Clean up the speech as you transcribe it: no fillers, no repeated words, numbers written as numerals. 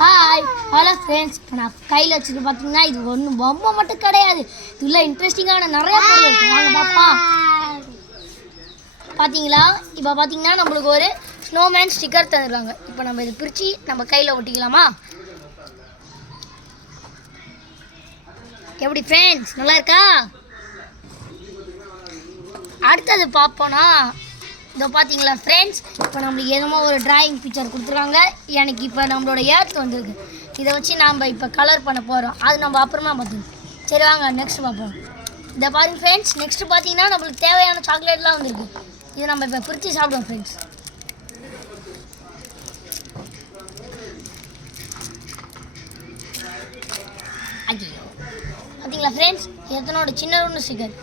Hi hello friends. இப்போ நான் கையில் வச்சுட்டு பார்த்தீங்கன்னா இது ஒன்றும் பொம்மை மட்டும் கிடையாது, இதுல இன்ட்ரெஸ்டிங்கான நிறையா பொருள் இருக்குது. வாங்க பாப்பா. பார்த்தீங்களா, இப்போ பார்த்தீங்கன்னா நம்மளுக்கு ஒரு ஸ்னோமேன் ஸ்டிக்கர் தந்துருக்காங்க. இப்போ நம்ம இதை பிரித்து நம்ம கையில் ஒட்டிக்கலாமா? எப்படி ஃப்ரெண்ட்ஸ், நல்லா இருக்கா? அடுத்தது பார்ப்போனா, இதோ பார்த்தீங்களா ஃப்ரெண்ட்ஸ், இப்போ நம்மளுக்கு என்னமோ ஒரு டிராயிங் பிக்சர் கொடுத்துருக்காங்க. எனக்கு இப்போ நம்மளோட ஏர்த் வந்திருக்கு. இதை வச்சு நாம் இப்போ கலர் பண்ண போகிறோம். அது நம்ம அப்புறமா பார்த்துக்கணும். சரி வாங்க நெக்ஸ்ட் பார்ப்போம். இதை பாருங்க ஃப்ரெண்ட்ஸ், நெக்ஸ்ட்டு பார்த்தீங்கன்னா நம்மளுக்கு தேவையான சாக்லேட்லாம் வந்திருக்கு. இதை நம்ம இப்போ பிரித்து சாப்பிடுவோம் ஃப்ரெண்ட்ஸ். ஐயோ, பார்த்தீங்களா ஃப்ரெண்ட்ஸ், எத்தனோட சின்ன ஒன்று ஸ்டிக்கர்.